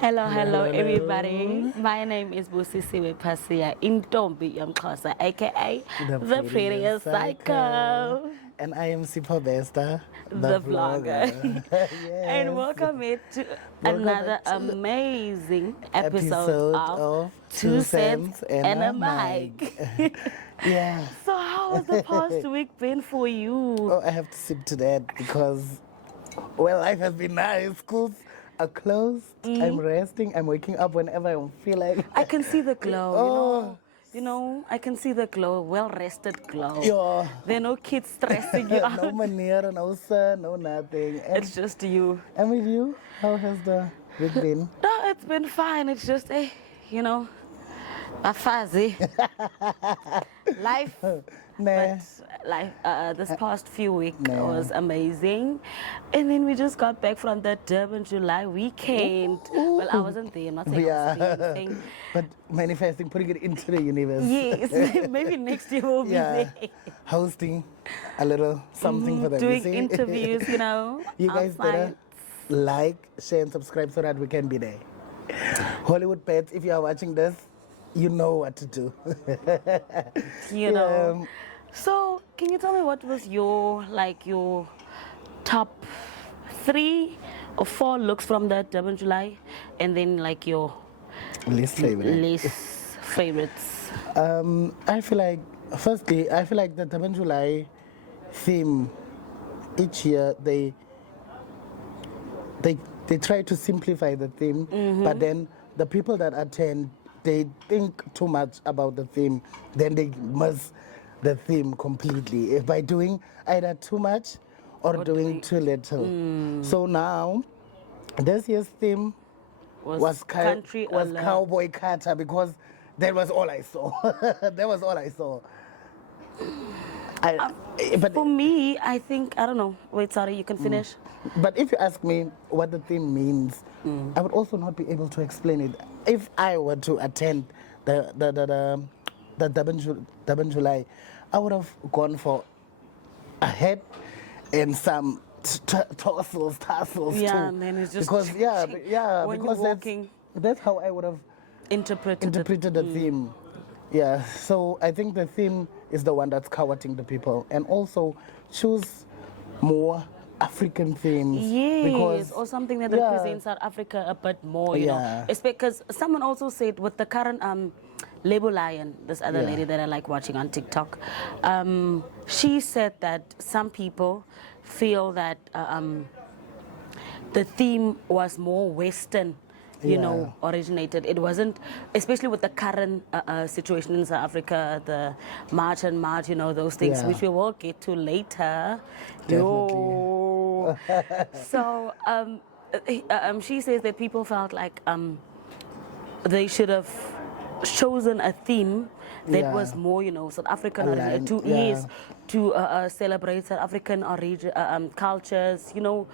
Hello, Hello. everybody. My name is Busisiwe Pasia Intombi Yamxhosa, aka The the prettiest prettiest psycho. psycho, And I am Sipo Besta, the the vlogger. vlogger. And Yes. welcome it to Welcome another back to amazing episode episode of of Two Two Cents Cents and and a a Mic. Mic. Yeah. So, how has the past week been for you? Oh, I have to sip to that because, well, life has been nice. Schools are closed. I'm resting. I'm waking up whenever I feel like. I can see the glow, Oh, I can see the glow, well rested glow. yeah. There are no kids stressing you No out. manera, no son, no nothing. It's just you. And with you, how has the week been? No, it's been fine. It's just, a fuzzy life. Nah. But life, this past few weeks Nah. was amazing. And then we just got back from the Durban July weekend. Well, I wasn't there. I'm not saying I was there. I'm saying, But manifesting, putting it into the universe. yes, maybe next year we'll be Yeah. there. Hosting a little something for them. Doing you see? interviews, You guys better outside. like, share, and subscribe so that we can be there. Hollywood Pets, if you are watching this, you know what to do. You know. So, can you tell me what was your top 3 or 4 looks from the Durban July, and then your Least favorite. least favorites? I feel like, firstly, I feel like the Durban July theme each year they try to simplify the theme, but then the people that attend they think too much about the theme, then they miss the theme completely by doing either too much or doing too little. So now this year's theme was country was alone. cowboy carter because that was all I saw. That was all I saw. But For me, I think I don't know. Wait, sorry, you can finish. But if you ask me what the theme means, I would also not be able to explain it. If I were to attend the Durban July, I would have gone for a hat and some tassels Yeah, too. and then it's just because when because you're walking. that's how I would have Interpreted. the theme. Yeah, so I think the theme is the one that's courting the people, and also choose more African themes. Yes, because or something that yeah. represents South Africa a bit more, you know. Yeah. It's because someone also said with the current Label Lion, this other lady that I like watching on TikTok, she said that some people feel that the theme was more Western, originated. It wasn't, especially with the current situation in South Africa, the March and March, those things, Yeah. which we will get to later. Definitely. So she says that people felt like they should have chosen a theme that Yeah. was more, South African origin, Aligned, yeah. to celebrate South African origin, cultures, South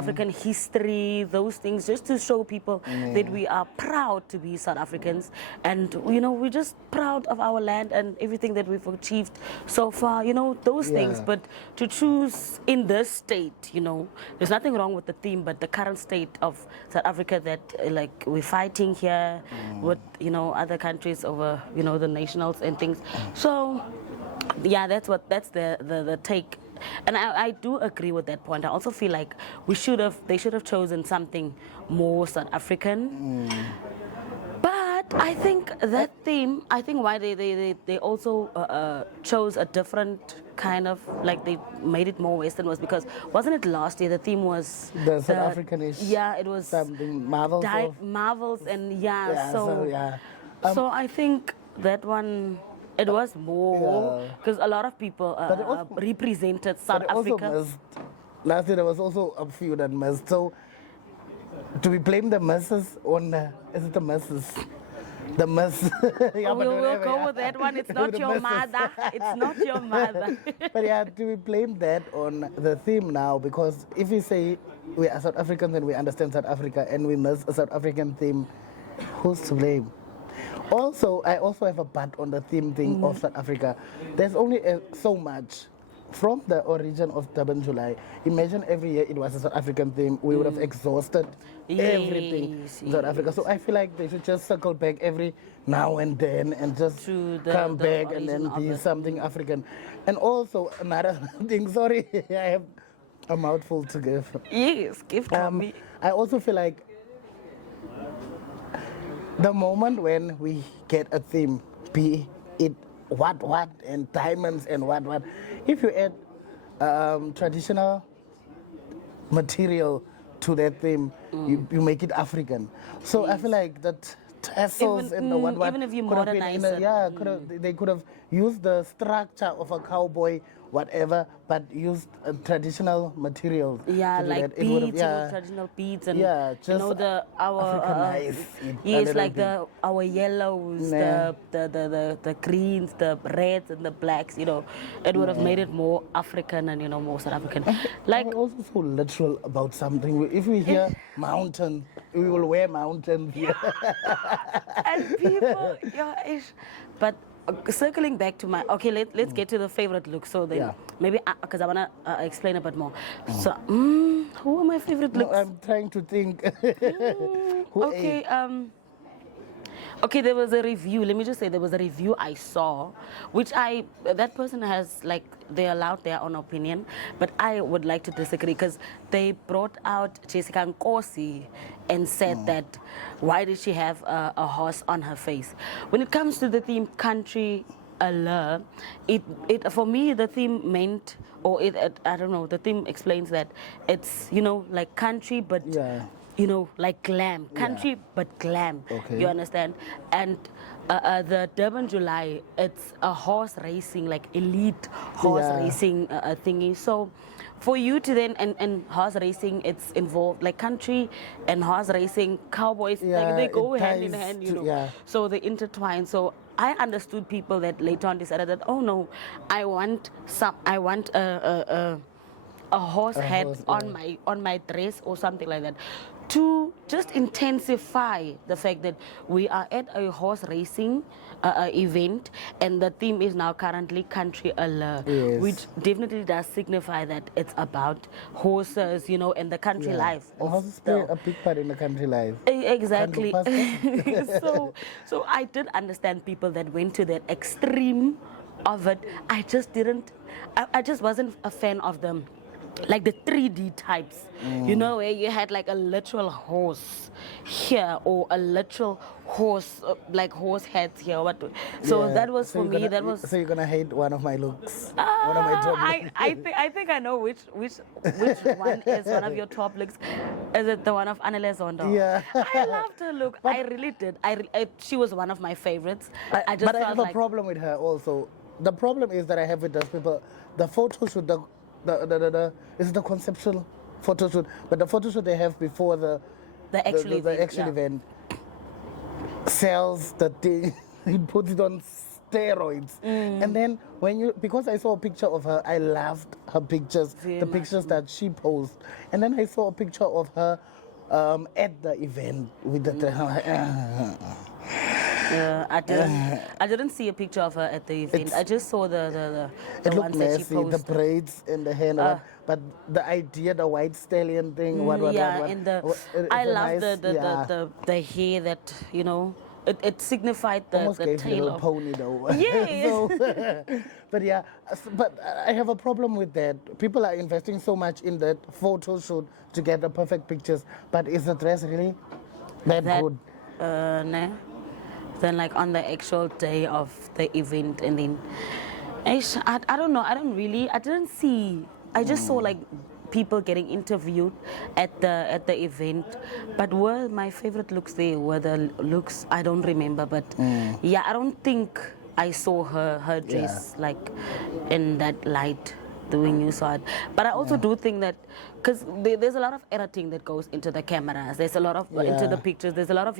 African history, those things, just to show people that we are proud to be South Africans, and we're just proud of our land and everything that we've achieved so far, those things. Yeah. But to choose in this state, there's nothing wrong with the theme, but the current state of South Africa that we're fighting here with other countries over the nationals and things. So yeah, that's the take, and I do agree with that point. I also feel like they should have chosen something more South African. But I think that theme, why they also chose a different kind of, they made it more Western, was because, wasn't it last year the theme was The South African-ish. Yeah, it was something Marvels. Marvels, and Yeah. so I think that one, it was more, because a lot of people But it also- represented South But it also Africa. missed. Last year there was also a few that missed. So do we blame the misses on is it the misses? The miss. Yeah, but We'll whatever, go yeah. with that one. It's not The your misses. mother. It's not your mother. But yeah, do we blame that on the theme now? Because if we say we are South Africans and we understand South Africa and we miss a South African theme, who's to blame? Also, I also have a but on the theme thing of South Africa. There's only so much from the origin of Durban July, imagine every year it was a South African theme. We would have exhausted everything in South Africa. So I feel like they should just circle back every now and then and just To come the back and origin then of be it. something African. And also another thing, sorry, I have a mouthful to give. Yes, give to me. I also feel like the moment when we get a theme, be it what and diamonds and what, if you add traditional material to that theme, you make it African. So I feel like that tassels Even- and the what even if you could have been modernize it. yeah, they could have used the structure of a cowboy, whatever, but used traditional materials. Yeah, to do like that. It would have- beads, traditional beads, and Yeah, you know just our Africanize it a yes, little like bit. our yellows, Nah. the greens, the reds, and the blacks. You know, it would have made it more African and more South African. Like I'm also so literal about something. If we hear mountain, we will wear mountains here. and people, but circling back to my let's get to the favorite look. So then Yeah. maybe because I wanna explain a bit more. So who are my favorite No, looks? I'm trying to think. Who Okay, ate? okay, there was a review. Let me just say there was a review I saw, which that person has like they're allowed their own opinion, but I would like to disagree because they brought out Jessica Nkosi and said that why did she have a horse on her face? When it comes to the theme country allure, it for me the theme meant or I don't know, the theme explains that it's like country but Yeah. like glam, country but glam. Okay. You understand? And the Durban July, it's a horse racing, like elite horse Yeah. racing thingy. So for you to then, and horse racing, it's involved, like country and horse racing, cowboys, Yeah, like they go it hand in ties hand, to- yeah. So they intertwine. So I understood people that later on decided that, oh no, I want a horse head horse, on my dress or something like that, to just intensify the fact that we are at a horse racing event and the theme is now currently country allure, Yes. which definitely does signify that it's about horses, and the country life. And horses play a big part in the country life. Exactly. 100%. so I did understand people that went to that extreme of it. I just didn't. I just wasn't a fan of them. Like the 3D types, where you had like a literal horse here or a literal horse, like horse heads here. So Yeah. that was So for you're me. gonna- That was. So you're gonna hate one of my looks. One of my top looks. I think I know which one is one of your top looks. Is it the one of Annele Zondo? Yeah. I loved her look. I really did. She was one of my favorites. I just But I felt have like a problem with her also. The problem is that I have with those people, the photo shoot, is the conceptual photo shoot, but the photo shoot they have before the actual event, actual yeah. event sells the thing. He puts it on steroids, and then because I saw a picture of her, I loved her pictures, Very the much. pictures that she posed, and then I saw a picture of her at the event with the. I didn't see a picture of her at the event. I just saw the It ones looked that she messy, posted. the braids and the hair, and what, but the idea, the white stallion thing, what, and I it's a love nice- yeah. the hair that it signified Almost the gave me a tail little of. pony though. Yes. So, but yeah, but I have a problem with that. People are investing so much in that photo shoot to get the perfect pictures, but is the dress really that good? Nah. Then like on the actual day of the event, and then I don't know. I didn't see. I just saw like people getting interviewed at the event, but were my favorite looks there were the looks I don't remember, but yeah, I don't think I saw her dress like in that light the way you saw it. But I also do think that because there's a lot of editing that goes into the cameras, there's a lot of into the pictures, there's a lot of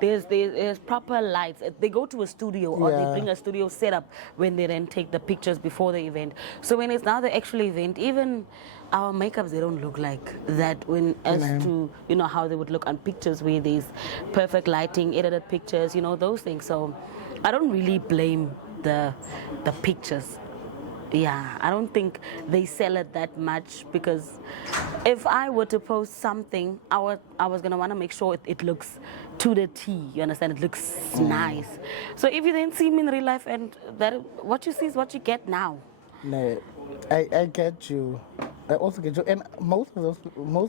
there's proper lights. They go to a studio or they bring a studio setup when they then take the pictures before the event. So when it's now the actual event, even our makeups, they don't look like that when as to how they would look on pictures where there's perfect lighting, edited pictures, those things. So I don't really blame the pictures. Yeah, I don't think they sell it that much because if I were to post something, I was gonna want to make sure it looks to the T. You understand? It looks nice. So if you then see me in real life and that what you see is what you get now. No, I get you. I also get you. And most of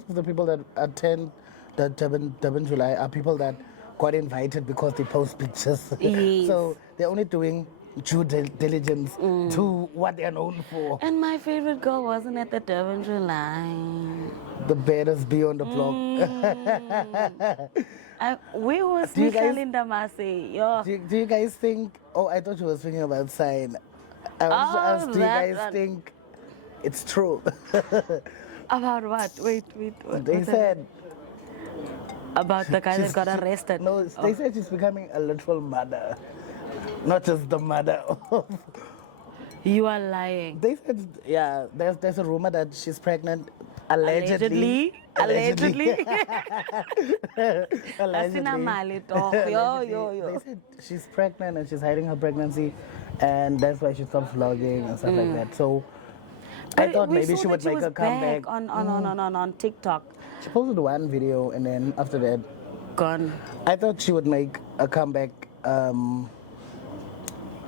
the people that attend the Durban July are people that got invited because they post pictures. Yes. So they're only doing due diligence to what they're known for. And my favorite girl wasn't at the Durban July. The baddest bee on the block. We was Do you guys- Linda Massey. Yo. Do you guys think? Oh, I thought you were speaking about sign. I was Oh, asked, do you that guys one. think it's true? About what? Wait. What They was it? said About the guy that got arrested. no. They said she's becoming a literal mother, not just the mother of. You are lying. They said, yeah. There's a rumor that she's pregnant. Allegedly. Allegedly. Allegedly. Asina mali toch. Yo. They said she's pregnant and she's hiding her pregnancy, and that's why she stopped vlogging and stuff like that. So I thought we maybe saw she would that make was a comeback. back on TikTok. She posted one video, and then after that, Gone. I thought she would make a comeback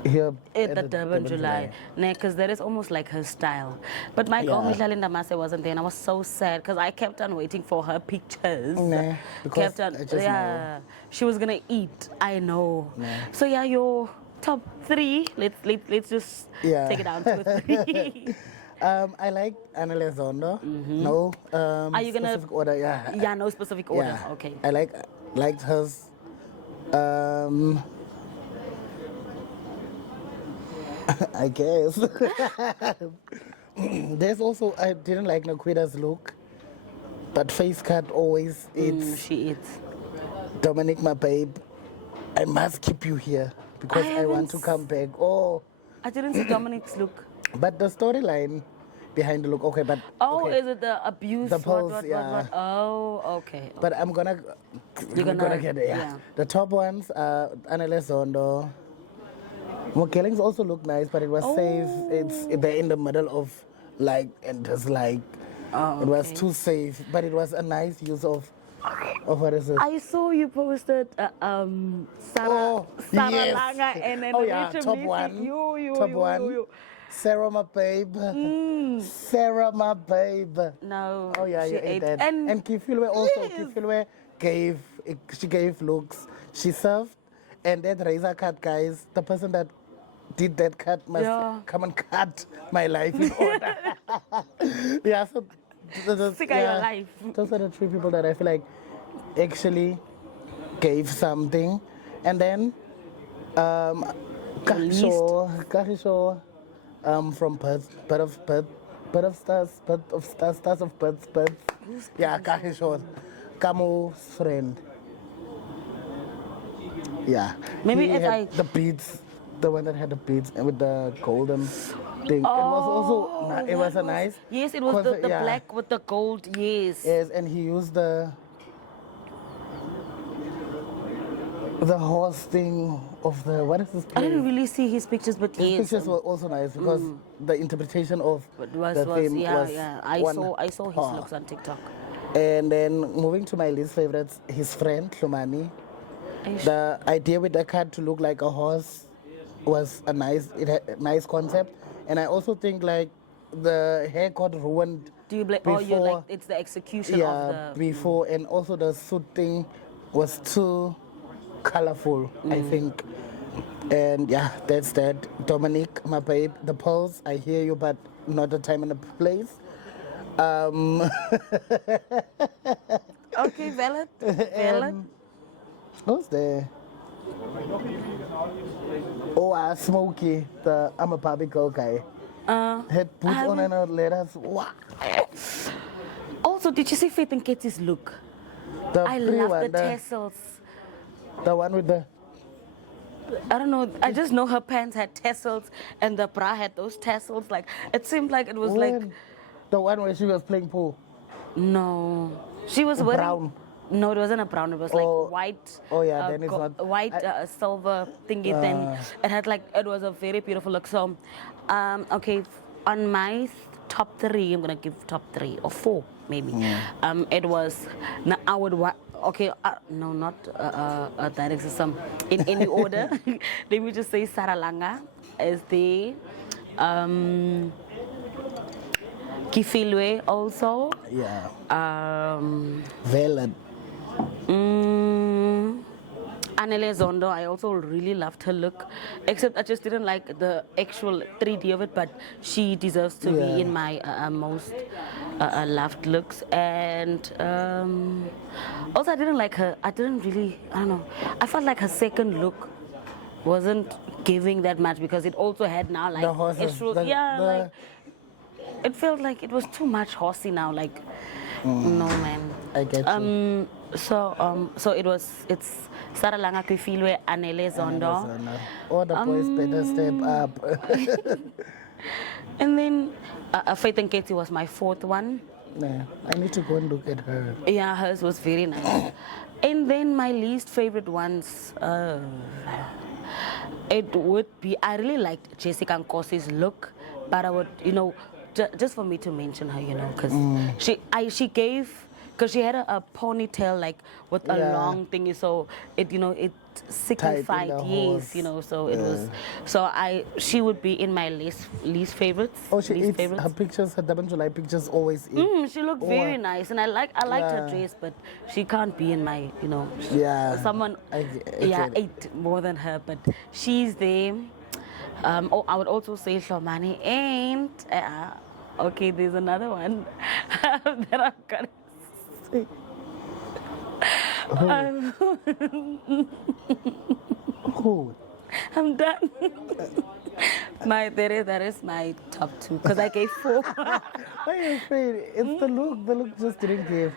here At the Durban July. Because that is almost like her style. But my girl, Yeah. Linda Massey, wasn't there, and I was so sad because I kept on waiting for her pictures. Nah, because kept on, I just know. She was gonna eat. I know. Nah. So yeah, your top three. Let's just Yeah. take it down to a three. I like Anna Lezondo. No. Are you gonna- specific order? Yeah. Yeah, no specific order. Yeah. Okay. I liked hers. I guess. There's also I didn't like Naquida's look, but face cut always. It's She eats. Dominic, my babe. I must keep you here because I want to haven't come back. Oh, I didn't see Dominic's look. but the storyline behind the look, okay, but Oh, okay. is it the abuse? The pose, what? yeah. Oh, okay. But I'm gonna, You're gonna- get it. Yeah. yeah. The top ones are Anele Zondo. Mokellings also look nice, but it was safe. It's they're in the middle of like, and it's like it was okay. too safe, but it was a nice use of what is it? I saw you posted Sarah, Oh, Sarah yes. Langa and then Oh yeah, Rachel top Missy. one. You. One. Sarah, my babe. Sarah, my babe. No. Oh yeah, she you ate that. And, And Kifilwe also. Yes. Kifilwe she gave looks. She served, and that razor cut, guys. The person that did that cut must Yeah. come and cut my life in order. Yeah, so Sick of your life. Those are the three people that I feel like actually gave something, and then Kahisho, from Bird of Stars, Stars of Birds. Yeah, Kahisho, Kamu's friend. Yeah. Maybe He if had I- the beads, the one that had the beads and with the golden thing. It was also it was a nice. Yes, it was the yeah. black with the gold. Yes. Yes, and he used the horse thing of the what is this I place? didn't really see his pictures, but His yes. pictures were also nice because the interpretation of was the theme yeah, was yeah. I saw his Oh. looks on TikTok. And then moving to my least favorites, his friend Hlumani. The idea with the cat to look like a horse was a nice concept, and I also think like the hair got ruined. Do you blame? Oh, you like it's the execution of the. before, and also the suit thing was too colorful, I think. And yeah, that's that. Dominique, my babe, the pose, I hear you, but not the time and the place. Okay, valid. Valid. Who's there? Oh, Smokey, I'm a Barbie girl guy. Had boots on and a letters. Wow. Also, did you see Faith and Katie's look? The I free love one, the tassels. The one with the. I don't know. I just know her pants had tassels and the bra had those tassels. Like it seemed like it was like When? The one where she was playing pool. no. She was wearing Brown. No, it wasn't a brown. It was like Oh. white. Oh, yeah, then it's not- white silver thingy. Then it had like it was a very beautiful look. So, okay, on my top 3, I'm gonna give top 3 or 4 maybe. It was now I would okay, no, not that is some in any order. Let me just say Saralanga is the Kifilwe also. Yeah. Valid. Anele Zondo, I also really loved her look, except I just didn't like the actual 3D of it, but she deserves to be in my most loved looks. And also I didn't like her, I don't know, I felt like her second look wasn't giving that much because it also had now like the horses, like it felt like it was too much horsey now, like no man. I get you. So it's Saralanga Kwifilwe, Anele Zondo. All the boys better step up. And then Faith and Katie was my 4th one. Yeah, I need to go and look at her. Yeah, hers was very nice. And then my least favorite ones, it would be, I really liked Jessica Nkosi's look, but I would, just for me to mention her, because she gave, because she had a ponytail like with a long thingy, so it it signified so it was, so she would be in my least favorites. Oh, she least eats favorites. her pictures, her Durban July pictures always eat. She looked very nice, and I liked her dress, but she can't be in my someone ate more than her, but she's there. I would also say Shomani and okay, there's another one that I'm gonna say. Who? I'm done. That is my top 2 because I gave 4. Why are you afraid? It's the look. The look just didn't give.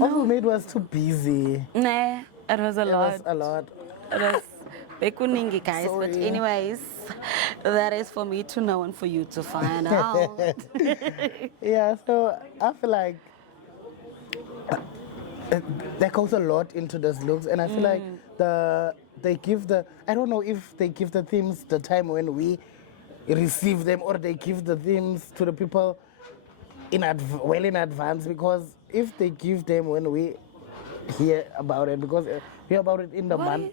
All we made was too busy. Nah, it was a lot. It was a lot. It was Bekuningi, guys. Sorry. But anyways, that is for me to know and for you to find out. Yeah, so I feel like there goes a lot into those looks, and I feel like they give I don't know if they give the themes the time when we receive them, or they give the themes to the people well in advance, because if they give them when we hear about it, because we hear about it in the month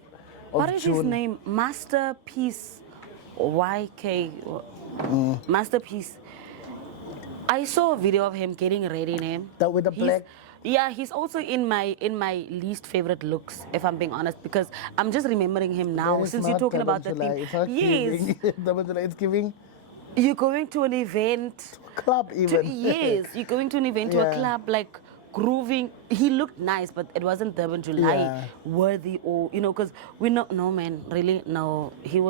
of what is June. his name? Masterpiece YK. Masterpiece. I saw a video of him getting ready in him. That with the black. Yeah, he's also in my least favorite looks, if I'm being honest, because I'm just remembering him now since you're talking about the thing. It's not giving. It's giving. You're going to an event. Club even. Yes, you're going to an event to a club, like grooving. He looked nice, but it wasn't Durban July worthy, or because we know, no man, really, no. He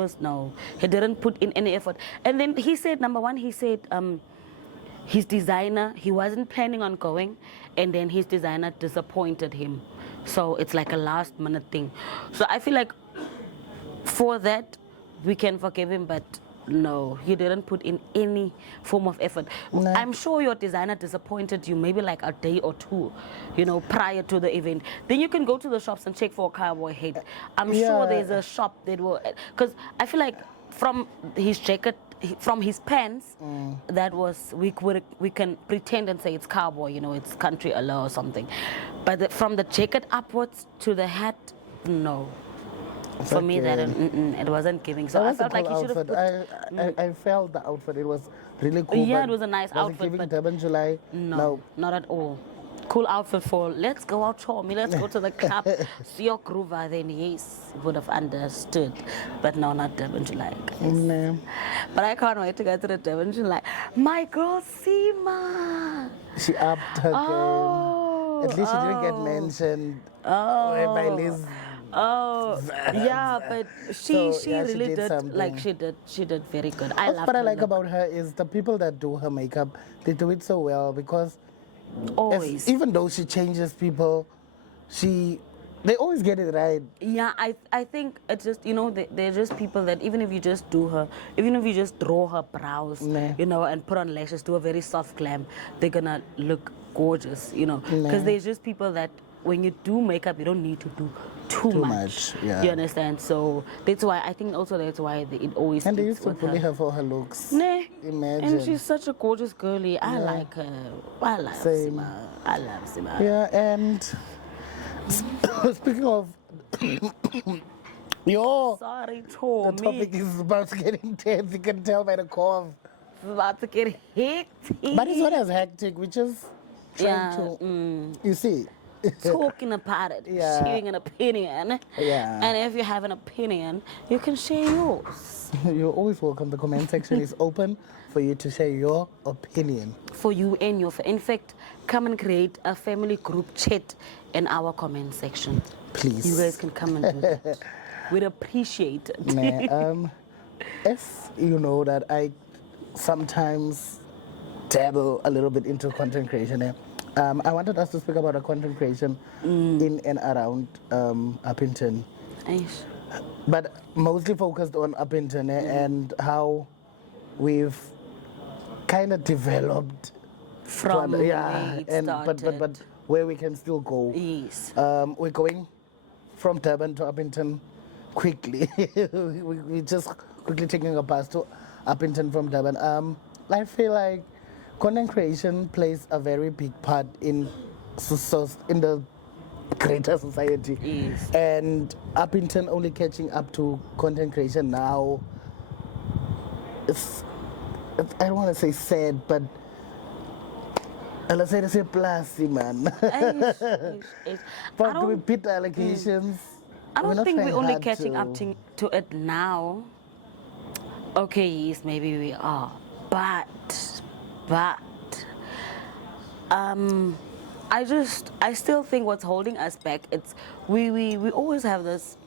didn't put in any effort. And then he said, number one, he said his designer, he wasn't planning on going, and then his designer disappointed him. So it's like a last minute thing. So I feel like for that, we can forgive him, but no, he didn't put in any form of effort. No. I'm sure your designer disappointed you maybe like a day or 2, prior to the event. Then you can go to the shops and check for a cowboy hat. I'm sure there's a shop that will, because I feel like from his jacket, from his pants, that was, we can pretend and say it's cowboy, it's country Allah or something. But from the jacket upwards to the hat, no. For me, that it wasn't giving. So I felt like he should have put... I felt the outfit. It was really cool. Yeah, it was a nice outfit. Was it giving Durban July? No, not at all. Cool outfit for, let's go out, Tommy, let's go to the club. See your groover, then yes, would have understood. But no, not Durban July, guys. No. But I can't wait to go to the Durban July. My girl, Seema. She upped her game. At least she didn't get mentioned by Liz. Oh, yeah, but she really did, she did very good. What I like about her is the people that do her makeup, they do it so well, because always, even though she changes people, they always get it right. Yeah, I think it's just, they're just people that even if you just draw her brows, and put on lashes, do a very soft glam, they're gonna look gorgeous, because there's just people that when you do makeup, you don't need to do too much. Yeah. You understand? So that's why I think also that's why it always. And they fits used to with bully her for her looks. Nah. Imagine. And she's such a gorgeous girlie. I like her. I love Same. Sima. I love Sima. Yeah, and speaking of Sorry, the Tommy. topic is about to get intense. You can tell by the cough. It's about to get hectic. But it's not as hectic. We just trying Yeah, to, you see. talking about it, Yeah. sharing an opinion. Yeah. And if you have an opinion, you can share yours. You're always welcome. The comment section is open for you to share your opinion. For you and your in fact, come and create a family group chat in our comment section. Please. You guys can come and do that. We'd appreciate it. Nah, as you know that I sometimes dabble a little bit into content creation. I wanted us to speak about a content creation in and around Upington, Aish. but mostly focused on Upington and how we've kind of developed From to- where it and started. but where we can still go. Yes. We're going from Durban to Upington quickly. we just quickly taking a pass to Upington from Durban. I feel like content creation plays a very big part in in the greater society. Yes. And Upington only catching up to content creation now. I don't want to say sad, but let's say it's a plus, man. Aish. But we beat the allegations. I We're don't not think we're trying only hard catching up to it now. Okay, yes, maybe we are. But I still think what's holding us back, it's we always have this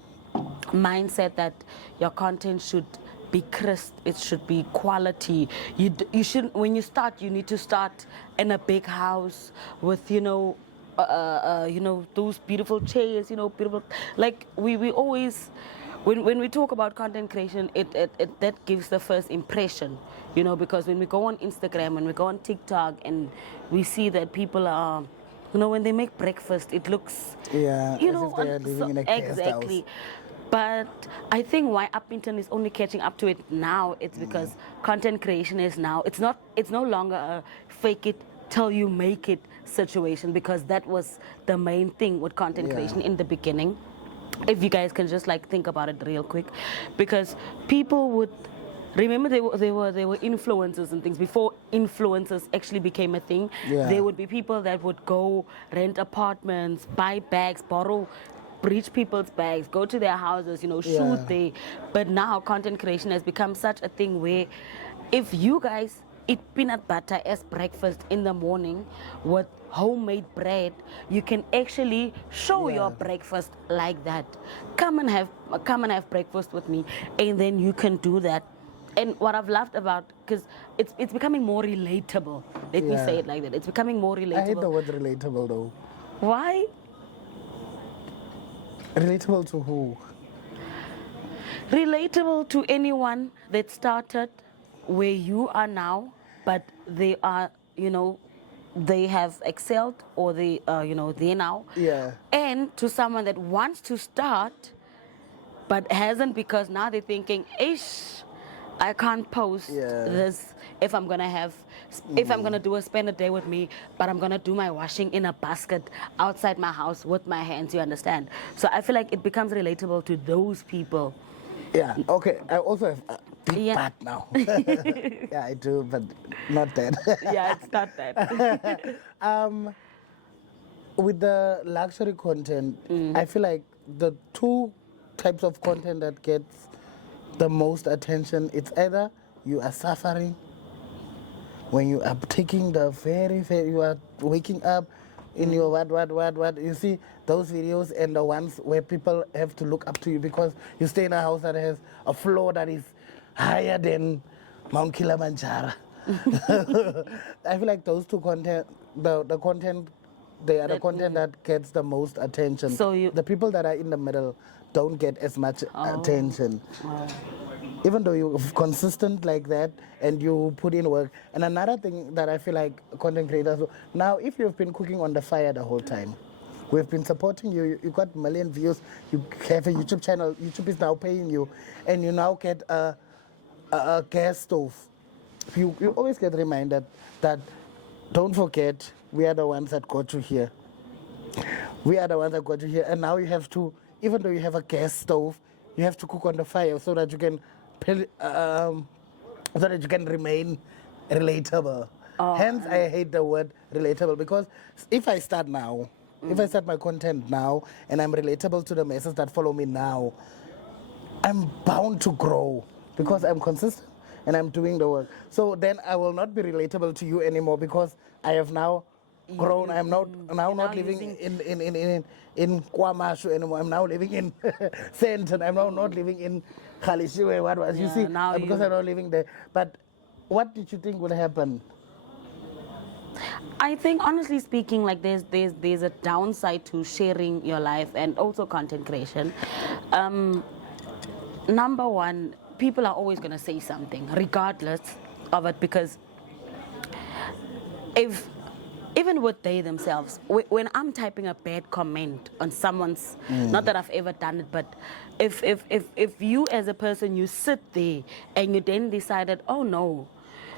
mindset that your content should be crisp, it should be quality. You shouldn't, when you start, you need to start in a big house with those beautiful chairs, beautiful, like we always, when we talk about content creation, it that gives the first impression, because when we go on Instagram, when we go on TikTok, and we see that people are, when they make breakfast, it looks, as if they are living in a guest exactly. house. But I think why Upington is only catching up to it now, it's because content creation is now, it's no longer a fake it till you make it situation, because that was the main thing with content creation in the beginning. If you guys can just think about it real quick, because people would remember they were influencers and things before influencers actually became a thing. There would be people that would go rent apartments, buy bags, borrow rich people's bags, go to their houses, shoot there. But now content creation has become such a thing where if you guys eat peanut butter as breakfast in the morning with homemade bread, you can actually show your breakfast like that. Come and have breakfast with me, and then you can do that. And what I've loved about, because it's becoming more relatable. Let me say it like that. It's becoming more relatable. I hate the word relatable though. Why? Relatable to who? Relatable to anyone that started where you are now, but they are, they have excelled, or they, they now. Yeah. And to someone that wants to start, but hasn't, because now they're thinking, ish, I can't post this if I'm gonna spend a day with me, but I'm gonna do my washing in a basket outside my house with my hands, you understand? So I feel like it becomes relatable to those people. Yeah, okay. I also have a big part now. Yeah, I do, but not that. Yeah, it's not that. With the luxury content, I feel like the two types of content that gets the most attention, it's either you are suffering when you are taking the you are waking up in your what. You see those videos and the ones where people have to look up to you because you stay in a house that has a floor that is higher than Mount Kilimanjaro. I feel like those two content, the content, they are the content that gets the most attention. So the people that are in the middle don't get as much attention. Even though you're consistent like that and you put in work. And another thing that I feel like content creators, now if you've been cooking on the fire the whole time, We've been supporting you. You got million views. You have a YouTube channel. YouTube is now paying you, and you now get a gas stove. You always get reminded that don't forget we are the ones that got you here. We are the ones that got you here, and now you have to, even though you have a gas stove, you have to cook on the fire so that you can, so that you can remain relatable. Hence, I hate the word relatable, because if I start now, if I start my content now, and I'm relatable to the masses that follow me now, I'm bound to grow because I'm consistent and I'm doing the work. So then I will not be relatable to you anymore because I have now grown. I'm not living in Kwamashu anymore. I'm now living in Senton. I'm now not living in Khalishiwe. What was you see? Because I'm not living there. But what did you think would happen? I think, honestly speaking, like there's a downside to sharing your life and also content creation. Number one, people are always going to say something, regardless of it, because if even with they themselves, when I'm typing a bad comment on someone's, not that I've ever done it, but if you as a person, you sit there and you then decided, oh no,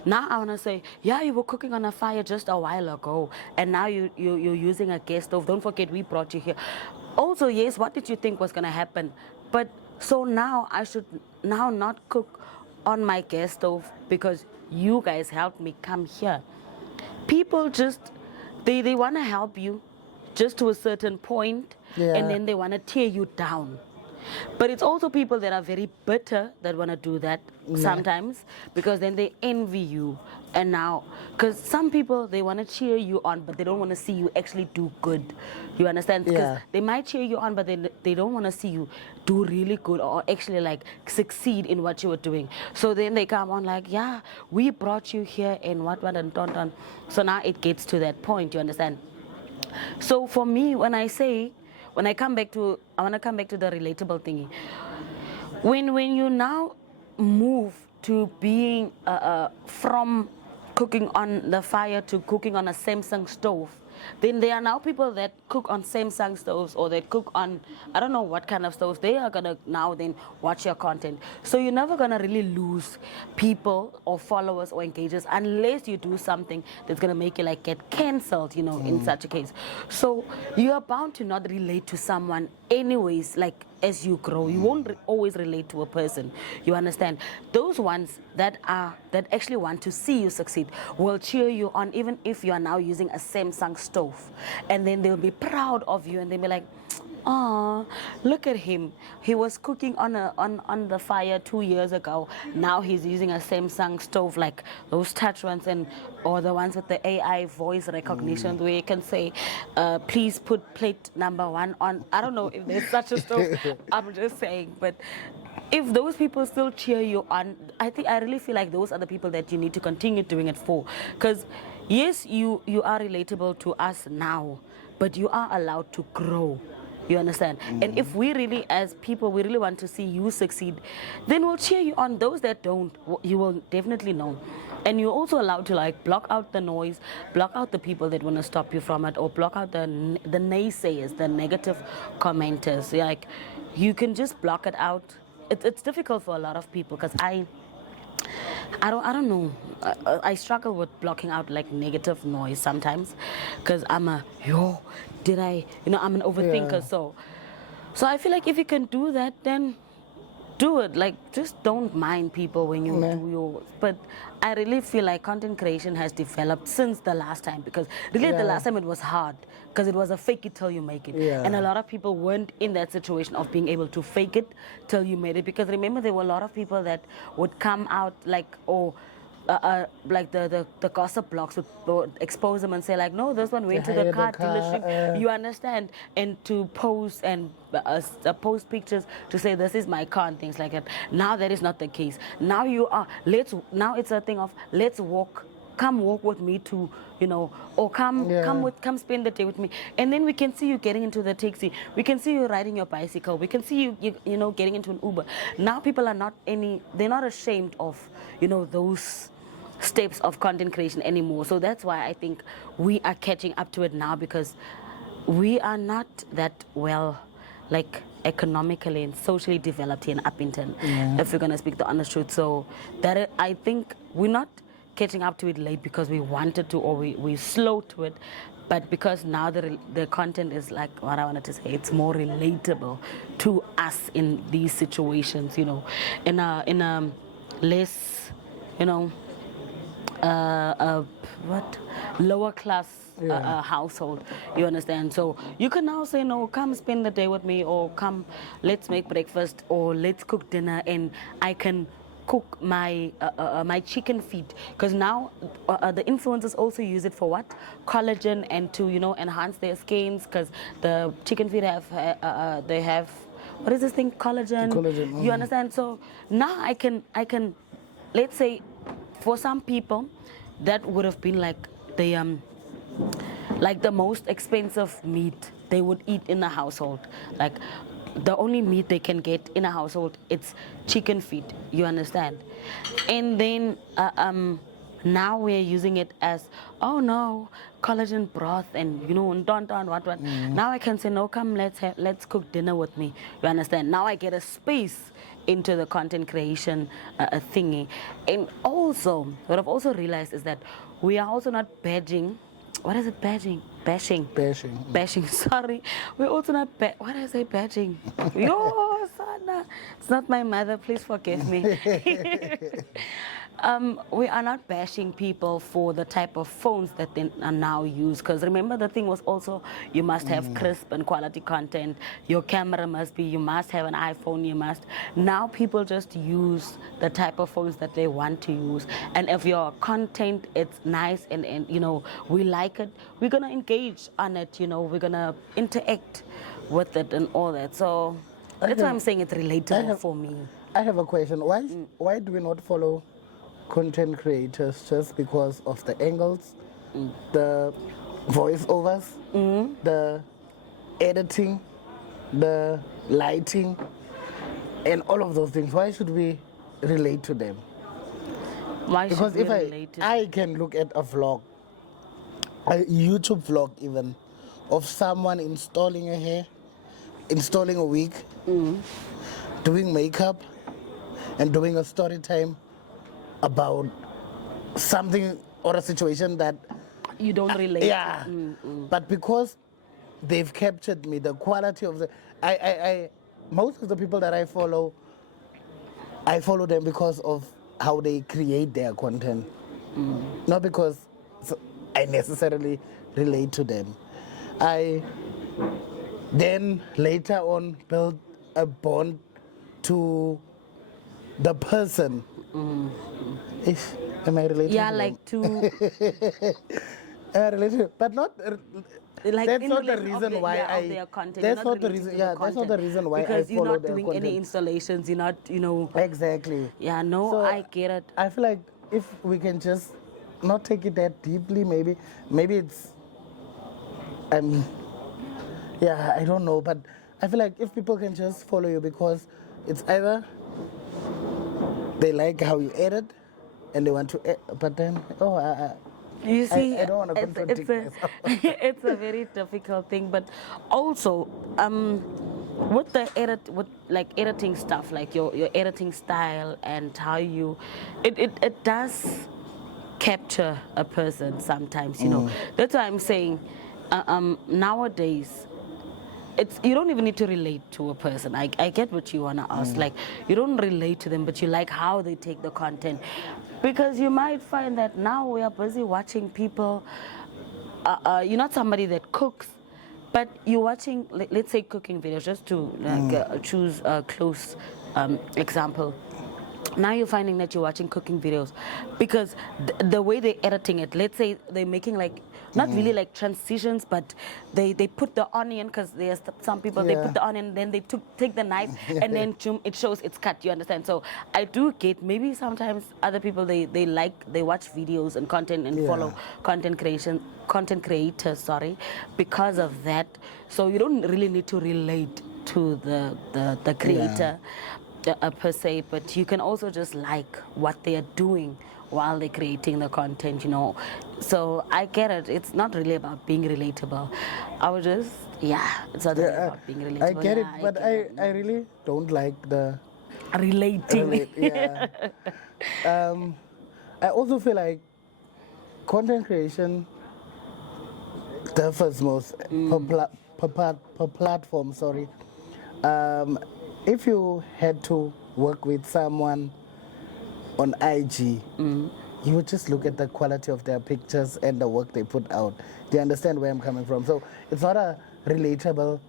now I want to say, yeah, you were cooking on a fire just a while ago, and now you're using a gas stove. Don't forget, we brought you here. Also, yes, what did you think was going to happen? But so now I should now not cook on my gas stove because you guys helped me come here. People just, they want to help you just to a certain point, and then they want to tear you down. But it's also people that are very bitter that want to do that sometimes, because then they envy you. And now, because some people, they want to cheer you on, but they don't want to see you actually do good. You understand? Because they might cheer you on, but they don't want to see you do really good or actually like succeed in what you were doing. So then they come on like, yeah, we brought you here and what and don. So now it gets to that point, you understand? So for me, when I want to come back to the relatable thingy. When you now move to being from cooking on the fire to cooking on a Samsung stove, then there are now people that cook on Samsung stoves, or they cook on, I don't know what kind of stoves. They are gonna now then watch your content. So you're never gonna really lose people or followers or engagers unless you do something that's gonna make you like get cancelled, you know, in such a case. So you are bound to not relate to someone anyways, like as you grow. You won't always relate to a person, you understand? Those ones that actually want to see you succeed will cheer you on, even if you are now using a Samsung stove, and then they'll be proud of you and they'll be like, oh, look at him. He was cooking on the fire 2 years ago. Now he's using a Samsung stove, like those touch ones, or the ones with the AI voice recognition, where you can say, please put plate number 1 on. I don't know if there's such a stove. I'm just saying. But if those people still cheer you on, I really feel like those are the people that you need to continue doing it for. Because yes, you are relatable to us now, but you are allowed to grow. You understand? And if we really, as people, we really want to see you succeed, then we'll cheer you on. Those that don't, you will definitely know. And you're also allowed to like block out the noise, block out the people that want to stop you from it, or block out the naysayers, the negative commenters. Like, you can just block it out. It's difficult for a lot of people, because I don't know. I struggle with blocking out like negative noise sometimes, because I'm an overthinker. So I feel like if you can do that, then do it. Like, just don't mind people when you do yours. But I really feel like content creation has developed since the last time, because really the last time it was hard, because it was a fake it till you make it. And a lot of people weren't in that situation of being able to fake it till you made it. Because remember, there were a lot of people that would come out like, like the gossip blogs would expose them and say like, no, this one went to the car dealership, you understand, and to post and post pictures to say this is my car and things like that. Now that is not the case. Now now it's a thing of come walk with me to, or come spend the day with me, and then we can see you getting into the taxi, we can see you riding your bicycle, we can see you getting into an Uber. Now people are they're not ashamed of those steps of content creation anymore. So that's why I think we are catching up to it now, because we are not that well, like economically and socially developed here in Upington, if we're gonna speak the honest truth. So I think we're not catching up to it late because we wanted to, or we slow to it, but because now the content is like what I wanted to say, it's more relatable to us in these situations, you know, in a less, you know, what lower class household, you understand? So you can now say, no, come spend the day with me, or come, let's make breakfast, or let's cook dinner, and I can cook my my chicken feet, because now the influencers also use it for what, collagen, and to, you know, enhance their skins, because the chicken feet have they have, what is this thing, collagen. You understand? So now I can let's say, for some people that would have been like the most expensive meat they would eat in a household. Like the only meat they can get in a household, it's chicken feet, you understand? And then now we're using it as, oh no, collagen broth, and you know, what. Now I can say, no, come, let's cook dinner with me, you understand? Now I get a space into the content creation thingy. And also what I've also realized is that we are also not badging. What is it? Bashing. Sorry, we're also not. What did I say? Badging. Yo, Sana. It's not my mother. Please forgive me. We are not bashing people for the type of phones that they are now used. Because remember, the thing was also, you must have crisp and quality content. Your camera must be, you must have an iPhone, you must. Now people just use the type of phones that they want to use. And if your content, it's nice and you know, we like it, we're going to engage on it, you know, we're going to interact with it and all that. So that's why I'm saying it's relatable for me. I have a question. Why do we not follow content creators just because of the angles, the voiceovers, the editing, the lighting, and all of those things? Why should we relate to them? Because if I can look at a vlog, a YouTube vlog even, of someone installing a hair, installing a wig, doing makeup, and doing a story time about something or a situation that you don't relate to. But because they've captured me, the quality of the I most of the people that I follow them because of how they create their content, not because I necessarily relate to them. I then later on build a bond to the person. Am I related? Yeah, to like them? to related, but not. like that's not the reason why of their content. That's not the reason. Yeah, that's not the reason why because I follow you're not their doing content. any installations. You're not, you know. Exactly. Yeah, no, So I get it. I feel like if we can just not take it that deeply, maybe it's. Yeah, I don't know, but I feel like if people can just follow you because it's either they like how you edit and they want to, but then, you see, I don't want to contradict myself. It's a very difficult thing, but also with the editing stuff, like your editing style and how you, it does capture a person sometimes, you know. That's why I'm saying nowadays, you don't even need to relate to a person. I get what you want to ask. Like, you don't relate to them, but you like how they take the content. Because you might find that now we are busy watching people. You're not somebody that cooks, but you're watching, let's say, cooking videos, just to choose a close example. Now you're finding that you're watching cooking videos because the way they're editing it, let's say they're making like, not really like transitions, but they put the onion, because there's some people, they put the onion, then they take the knife, and then it shows it's cut, you understand? So I do get, maybe sometimes other people, they watch videos and content and follow content creators, because of that. So you don't really need to relate to the creator. Per se, but you can also just like what they are doing while they're creating the content, you know. So I get it. It's not really about being relatable. I was just Yeah, it's not really Yeah, about being I relatable. get it, Yeah, but get I really don't like the relating. yeah. I also feel like content creation differs most per platform. Sorry, um, if you had to work with someone on IG, you would just look at the quality of their pictures and the work they put out. Do you understand where I'm coming from? So it's not a relatable.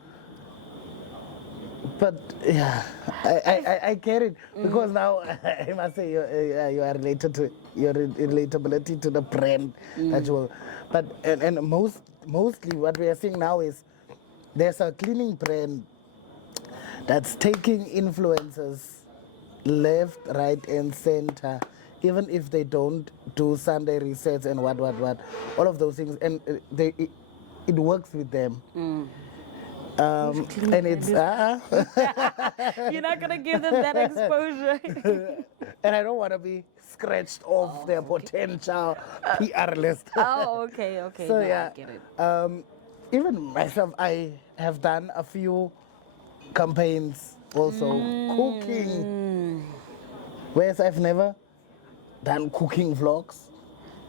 But yeah, I get it because now I must say you are related to your relatability to the brand that you will. But and mostly what we are seeing now is there's a cleaning brand that's taking influencers left, right, and center, even if they don't do Sunday research and what, all of those things, and it works with them. And it's You're not gonna give them that exposure. and I don't want to be scratched off their potential PR list. Oh, okay, okay. So No, yeah, I get it. even myself, I have done a few campaigns also cooking, whereas I've never done cooking vlogs,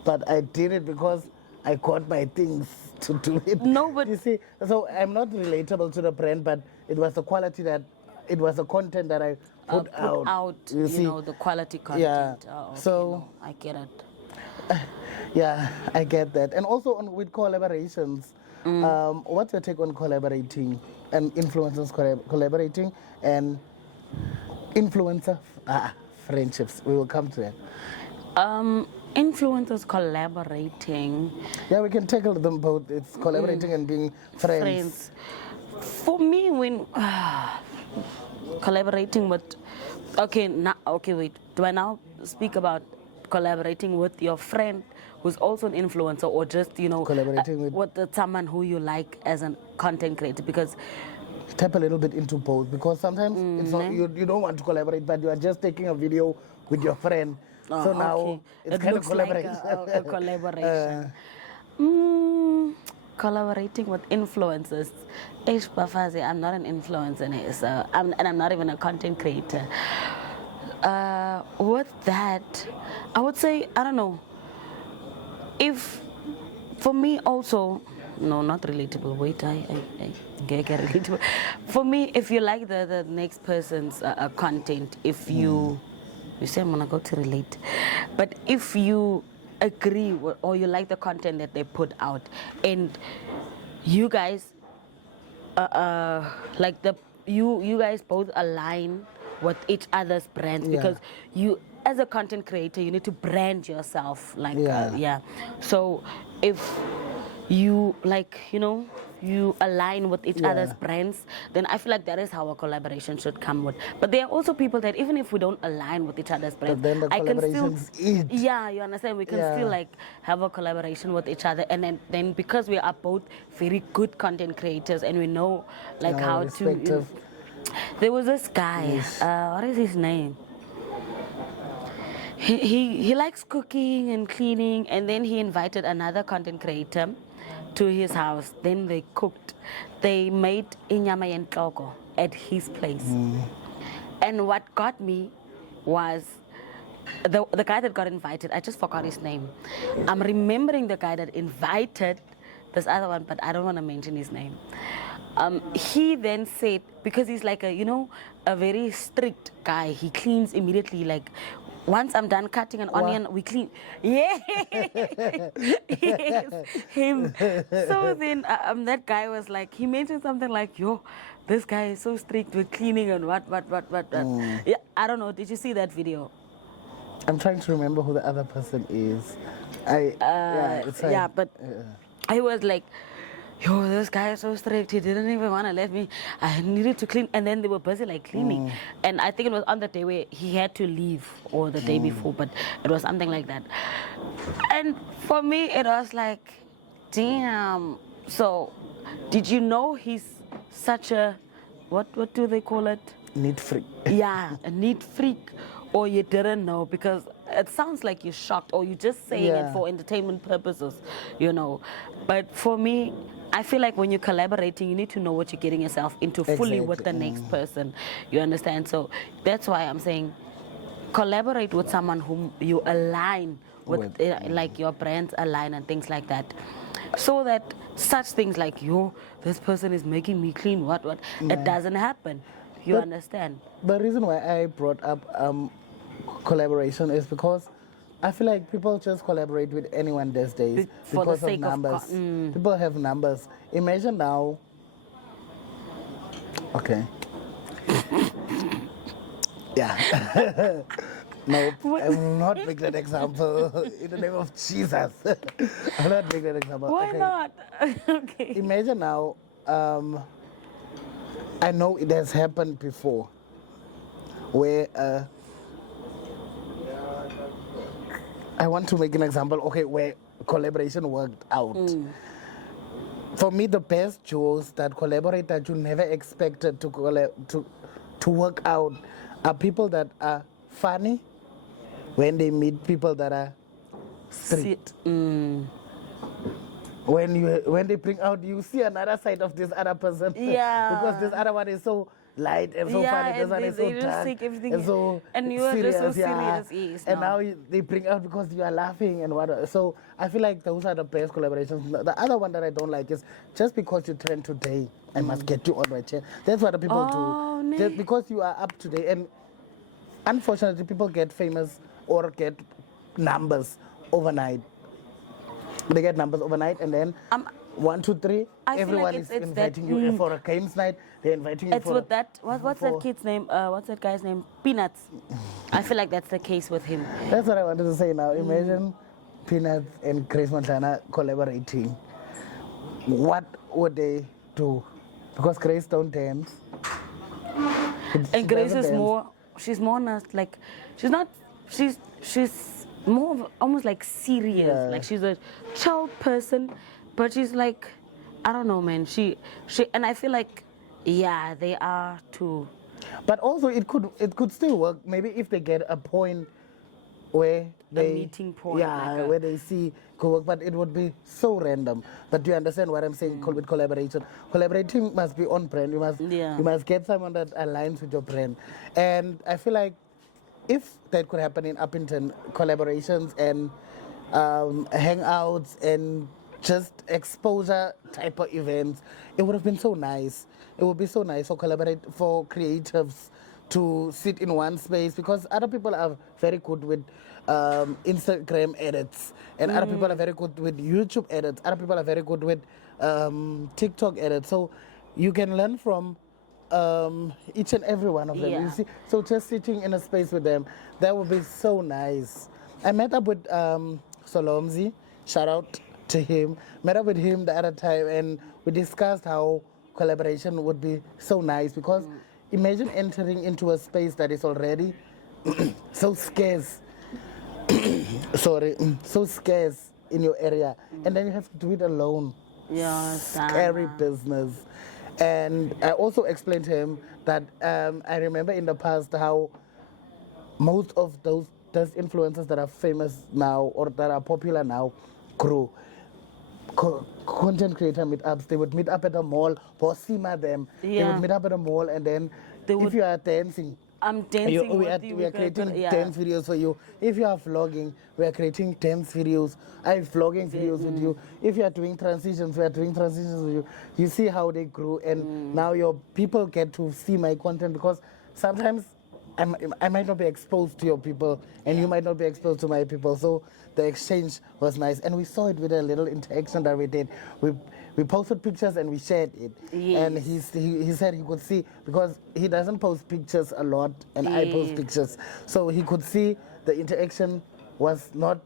but I did it because I got my things to do it. No, but you see, so I'm not relatable to the brand, but it was the quality that it was the content that I put out. you see, know, the quality yeah. content. Oh, okay, So no, I get it. yeah, I get that, and also with collaborations. What's your take on collaborating and influencers collaborating and influencer friendships? We will come to it. Influencers collaborating. Yeah, we can tackle them both. It's collaborating and being friends. For me, when collaborating with, wait. Do I now speak about collaborating with your friend who's also an influencer, or just Collaborating with someone who you like as a content creator? Because tap a little bit into both, because sometimes it's not, you don't want to collaborate, but you are just taking a video with your friend. So now okay. it's It kind of looks like collaboration. a collaboration. Collaborating with influencers. Ish Bafazi, I'm not an influencer, so I'm not even a content creator. With that, I would say, I don't know, if for me also, no, not relatable. Wait, I get relatable. For me, if you like the next person's content, if you say I'm gonna go to relate, but if you agree or you like the content that they put out, and you guys like you guys both align with each other's brands, Yeah. because you, as a content creator, you need to brand yourself, like Yeah. So if you you align with each other's brands, then I feel like that is how a collaboration should come with. But there are also people that even if we don't align with each other's brands, then the I can still, collaboration's it. yeah, you understand, we can still like have a collaboration with each other, and then because we are both very good content creators and we know like Our how to respective there was this guy, what is his name? He likes cooking and cleaning, and then he invited another content creator to his house. Then they cooked. They made inyama yentloko at his place. And what got me was the guy that got invited. I just forgot his name. I'm remembering the guy that invited this other one, but I don't want to mention his name. He then said, because he's like a very strict guy, he cleans immediately, like once I'm done cutting an onion, we clean. Yeah, yes, him. So then that guy was like, he mentioned something like, yo, this guy is so strict with cleaning and what. Yeah, I don't know, did you see that video? I'm trying to remember who the other person is. But I was like, yo, this guy is so strict. He didn't even want to let me. I needed to clean. And then they were busy like cleaning. And I think it was on the day where he had to leave, or the day before, but it was something like that. And for me, it was like, damn. So, did you know he's such a, what do they call it? Neat freak. Yeah, a neat freak. Or you didn't know, because it sounds like you're shocked, or you're just saying it for entertainment purposes, But for me, I feel like when you're collaborating, you need to know what you're getting yourself into fully with the next person. You understand? So that's why I'm saying collaborate with someone whom you align with, like your brands align and things like that. So that such things like, yo, this person is making me clean, what, it doesn't happen. You understand? The reason why I brought up collaboration is because I feel like people just collaborate with anyone these days For the because of sake of numbers. People have numbers. Imagine now. Okay. Yeah. No, I will not make that example. In the name of Jesus. I will not make that example. Why not? Okay. Imagine now, I know it has happened before, where I want to make an example, okay, where collaboration worked out. For me, the best duos that collaborate that you never expected to work out are people that are funny when they meet people that are strict. When they bring out, you see another side of this other person. Yeah. Because this other one is so light and so funny. This one is so dark and so and you are serious. just so serious. Yes, and now they bring out because you are laughing and whatever. So I feel like those are the best collaborations. The other one that I don't like is just because you trend today, I must get you on my chair. That's what the people do. Just because you are up today. And unfortunately, people get famous or get numbers overnight. They get numbers overnight, and then 1, 2, 3, everyone is inviting you for a games night. They're inviting you it's for. With that. What's that kid's name? What's that guy's name? Peanuts. I feel like that's the case with him. That's what I wanted to say now. Imagine Peanuts and Grace Montana collaborating. What would they do? Because Grace don't dance. And Grace is more. She's more like. She's not. She's more of almost like serious. Yeah. Like she's a child person, but she's like, I don't know, man. She and I feel like, yeah, they are too. But also it could still work. Maybe if they get a point where they meeting point, yeah, where they see could work, but it would be so random. But do you understand what I'm saying? With collaboration, collaborating must be on brand. You must get someone that aligns with your brand, and I feel like if that could happen in Upington, collaborations and hangouts and just exposure type of events, it would have been so nice. It would be so nice for creatives to sit in one space, because other people are very good with Instagram edits, and other people are very good with YouTube edits. Other people are very good with TikTok edits. So you can learn from each and every one of them. Yeah. You see, so just sitting in a space with them, that would be so nice. I met up with Solomzi. Shout out to him. Met up with him the other time, and we discussed how collaboration would be so nice, because imagine entering into a space that is already so scarce. So scarce in your area, and then you have to do it alone. Yeah, scary business. And I also explained to him that I remember in the past how most of those influencers that are famous now or that are popular now grew. Content creator meetups, they would meet up at a mall, Bosima them. They would meet up at a mall, and then if you are dancing, I'm dancing we are creating dance videos for you. If you are vlogging, we are creating dance videos. I'm vlogging videos with you. If you are doing transitions, we are doing transitions with you. You see how they grew, and now your people get to see my content, because sometimes I might not be exposed to your people, and you might not be exposed to my people. So the exchange was nice, and we saw it with a little interaction that we did. We posted pictures and we shared it. Yes. And he said he could see, because he doesn't post pictures a lot, and I post pictures. So he could see the interaction was not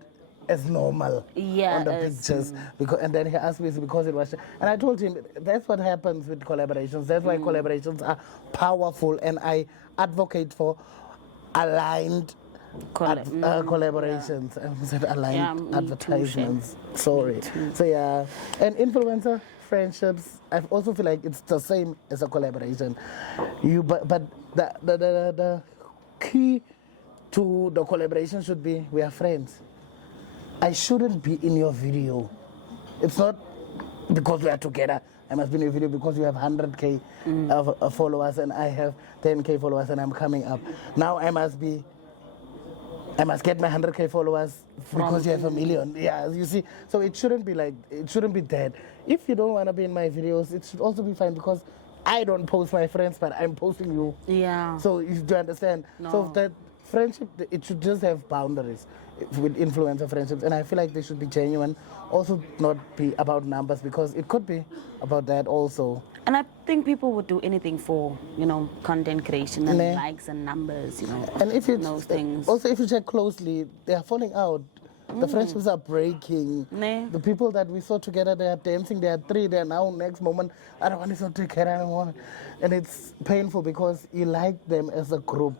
as normal on the pictures. And then he asked me, because it was... And I told him, that's what happens with collaborations. That's why collaborations are powerful, and I advocate for aligned collaborations. I said aligned advertisements. Sorry. So yeah, and influencer friendships, I also feel like it's the same as a collaboration. But the key to the collaboration should be, we are friends. I shouldn't be in your video. It's not because we are together, I must be in your video because you have 100K of followers and I have 10K followers and I'm coming up. Now I must get my 100K followers because you have 1 million. Yeah, you see. So it shouldn't be that. If you don't want to be in my videos, it should also be fine because I don't post my friends, but I'm posting you. Yeah. So you do understand? No. So that friendship, it should just have boundaries with influencer friendships. And I feel like they should be genuine. Also not be about numbers because it could be about that also. And I think people would do anything for, content creation and likes and numbers, And if you those things. Also, if you check closely, they are falling out. The friendships are breaking. The people that we saw together, they are dancing. They are three. They are now next moment. I don't want to take care anymore, and it's painful because you like them as a group.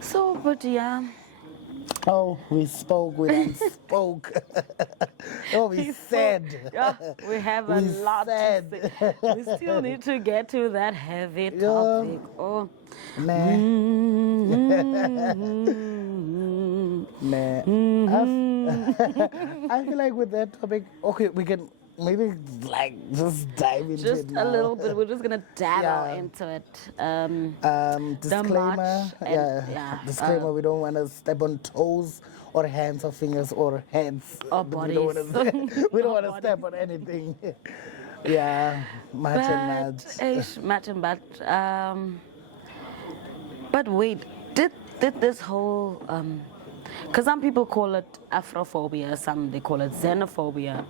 So, but yeah. Oh, we spoke. We done spoke. Oh, we said. Yeah, we have a lot to say. We still need to get to that heavy topic. Oh. Nah. I feel like with that topic, okay, we can maybe just dive into just it now. a little bit. We're just gonna dabble into it. Disclaimer. Disclaimer. We don't want to step on toes or hands or fingers or heads. Or bodies. We don't want to step on anything. Yeah, much and much. But wait, did this whole because some people call it Afrophobia, some they call it xenophobia.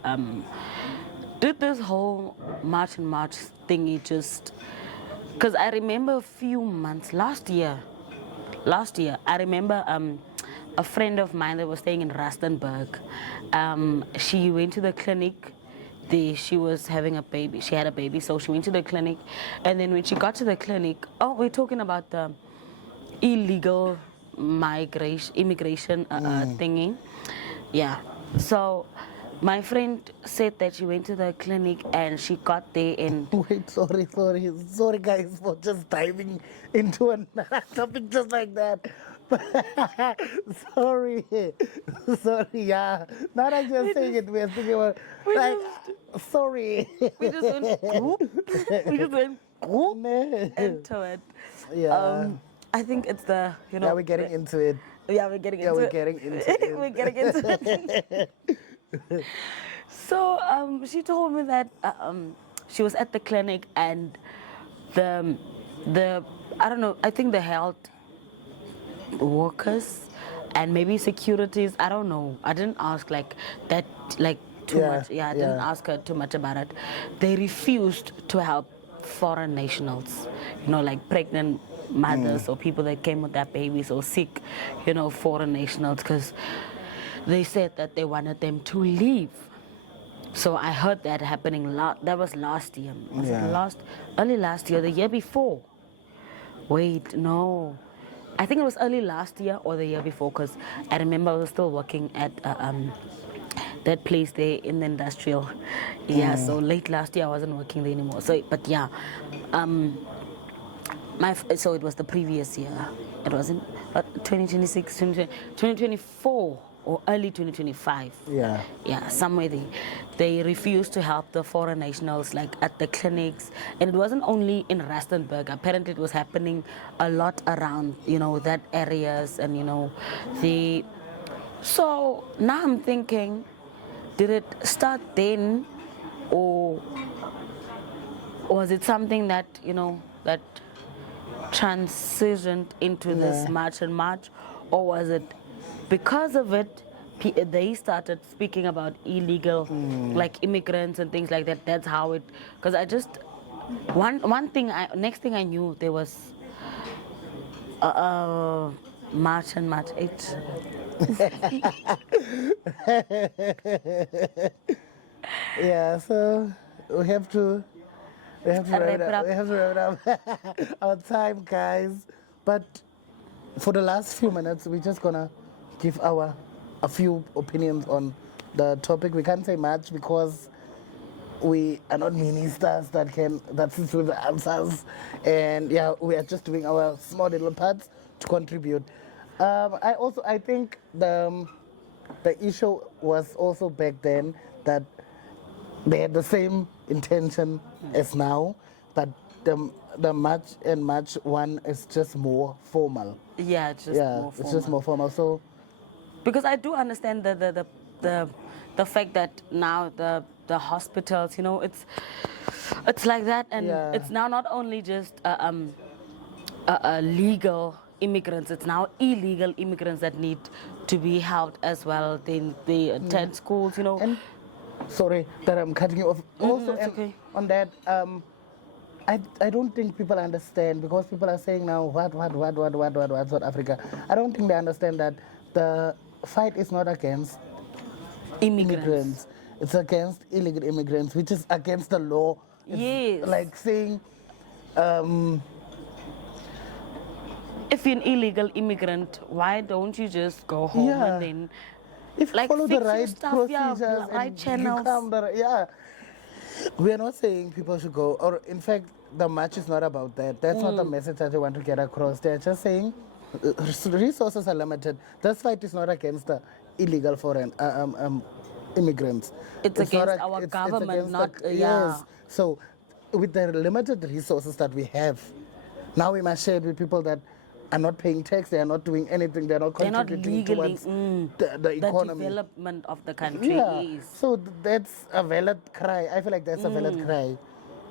Did this whole March and March thingy just? Because I remember a few months last year, I remember a friend of mine that was staying in Rustenburg. She went to the clinic. She was having a baby. She had a baby, so she went to the clinic, and then when she got to the clinic, we're talking about the illegal immigration thingy. Yeah. So my friend said that she went to the clinic and she got there and wait, sorry guys for just diving into another topic just like that. sorry, yeah. Not I just saying it, we're thinking about sorry. We just went into it. Yeah. I think it's the Yeah, we're getting into it. Yeah, we're getting into it. We're getting into it. So she told me that she was at the clinic and the I don't know, I think the health workers and maybe securities, I don't know. I didn't ask too much. Yeah, I didn't ask her too much about it. They refused to help foreign nationals, like pregnant mothers or people that came with their babies or sick, foreign nationals, because they said that they wanted them to leave. So I heard that happening. That was last year. Was it early last year, the year before? Wait, no. I think it was early last year or the year before, because I remember I was still working at that place there in the industrial. Yeah, so late last year I wasn't working there anymore. So, but yeah, so it was the previous year. It wasn't 2026, 2024 or early 2025. Yeah. Yeah, somewhere there. They refused to help the foreign nationals at the clinics. And it wasn't only in Rustenburg. Apparently it was happening a lot around, that areas and, So now I'm thinking, did it start then or was it something that, that transitioned into this March and March, or was it because of it they started speaking about illegal immigrants and things like that? That's how it, because I just next thing I knew there was March and March 8. Yeah, so we have to wrap it up. We have to wrap it up. Our time, guys. But for the last few minutes, we're just gonna give a few opinions on the topic. We can't say much because we are not ministers that sit with the answers, and yeah, we are just doing our small little parts to contribute. I think the issue was also back then that they had the same intention as now, but the March one is just more formal. Yeah, it's just Yeah, more it's just formal. more formal. So Because I do understand the fact that now the hospitals, it's like that, and Yeah. it's now not only just legal immigrants, it's now illegal immigrants that need to be helped as well. They attend schools, and sorry that I'm cutting you off. Also, that's and okay. on that, I don't think people understand because people are saying now what South Africa. I don't think they understand that the fight is not against immigrants. It's against illegal immigrants, which is against the law. It's Yes. like saying, If you're an illegal immigrant, why don't you just go home Yeah. and then if you like follow the fix your right stuff, yeah, procedures right and channels. you come yeah. We are not saying people should go, or in fact, the march is not about that. That's not the message that they want to get across. They're just saying resources are limited. This fight is not against the illegal foreign immigrants. It's not against ag- our it's government, against not yes. yeah. So, with the limited resources that we have, now we must share it with people that are not paying tax. They are not doing anything. They're not They're not contributing legally towards the economy. the development of the country Yeah, is. so that's a valid cry. I feel like that's a valid cry.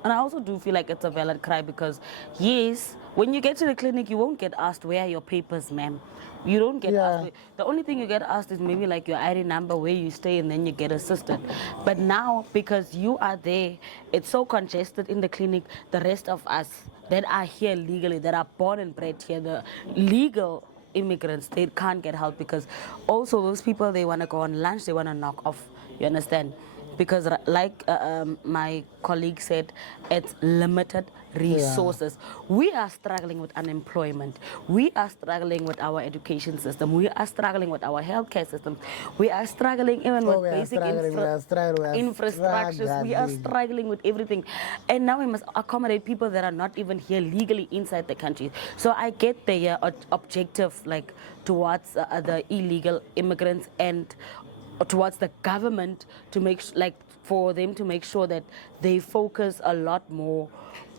And I also do feel like it's a valid cry because, yes, when you get to the clinic, you won't get asked, where are your papers, ma'am? You don't get Yeah. asked. The only thing you get asked is maybe like your ID number, where you stay, and then you get assisted. But now, because you are there, it's so congested in the clinic, the rest of us that are here legally, that are born and bred here, the legal immigrants, they can't get help because also those people, they want to go on lunch, they want to knock off. You understand? Because like my colleague said, it's limited resources. We are struggling with unemployment. We are struggling with our education system. We are struggling with our healthcare system. We are struggling even with we are basic struggling, we are infrastructures. We are struggling. struggling with everything. And now we must accommodate people that are not even here legally inside the country. So I get the objective like towards the illegal immigrants and towards the government to make for them to make sure that they focus a lot more